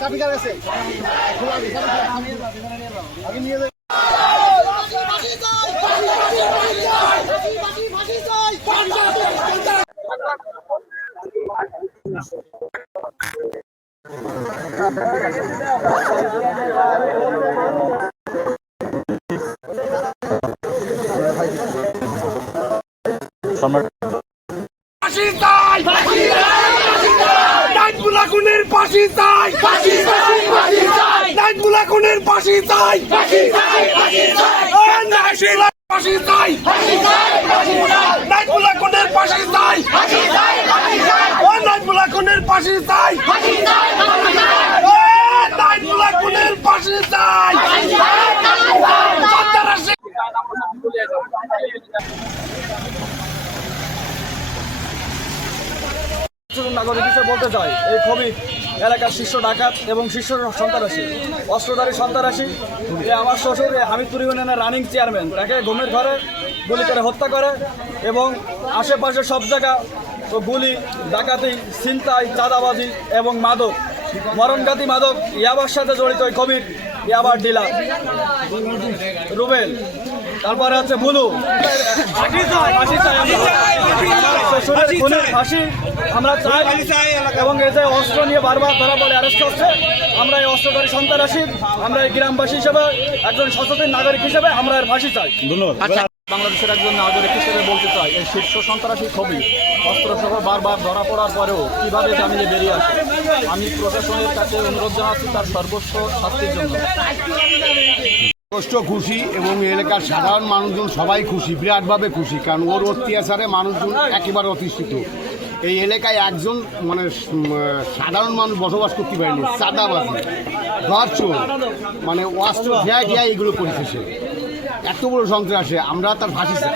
চাবি কার কাছে আগে নিয়ে যাই। খুনের ফাঁসি চাই, নাইটগুলা খুনের ফাঁসি চাই, ফাঁসি চাই, নাইটগুলা খুনের ফাঁসি চাই, নাইটগুলা খুনের ফাঁসি চাই, নাইটগুলা খুনের ফাঁসি চাই। নাগরিক হিসেবে বলতে চাই, এই খুবই এলাকার শীর্ষ ডাকাত এবং শীর্ষ সন্ত্রাসী, অস্ত্রধারী সন্ত্রাসী। আমার শ্বশুর হামিদপুর ইউনিয়নের রানিং চেয়ারম্যান, তাকে ঘুমের ঘরে গুলি করে হত্যা করে এবং আশেপাশে সব জায়গা গুলি, ডাকাতি, ছিনতাই, চাঁদাবাজি এবং মাদক, মরণঘাতী মাদক, ইয়াবার সাথে জড়িত কবির ইয়াবার ডিলার রুবেল, তারপরে হচ্ছে বুলু। ফাঁসি আমরা চাই এবং এই যে অস্ত্র নিয়ে বারবার ধরা বলে অ্যারেস্ট করছে, আমরা এই অস্ত্রধারী সন্ত্রাসী, আমরা এই গ্রামবাসী হিসেবে একজন সচেতন নাগরিক হিসেবে আমরা এর ফাঁসি চাই। ধন্যবাদ। বাংলাদেশের একজন নাগরিক হিসেবে বলতে চাই, এই শীর্ষ সন্ত্রাসী ছবি অস্ত্রসহ বারবার ধরা পড়ার পরেও কীভাবে জামিনে বেরিয়ে আসে, আমি প্রশাসনের কাছে অনুরোধ জানাচ্ছি তার সর্বোচ্চ শাস্তির জন্য। কষ্ট খুশি এবং এলাকার সাধারণ মানুষজন সবাই খুশি, বিরাটভাবে খুশি, কারণ ওর অত্যাচারে মানুষজন একেবারে অতিষ্ঠিত। এই এলাকায় একজন মানে সাধারণ মানুষ বসবাস করতে পারেনি, চাঁদাবাজি, ঘর চোর, মানে অস্ত্র দেয়া এগুলো করেছে সে। এত বড় সন্ত্রাসে আমরা তার ফাঁসি চাই।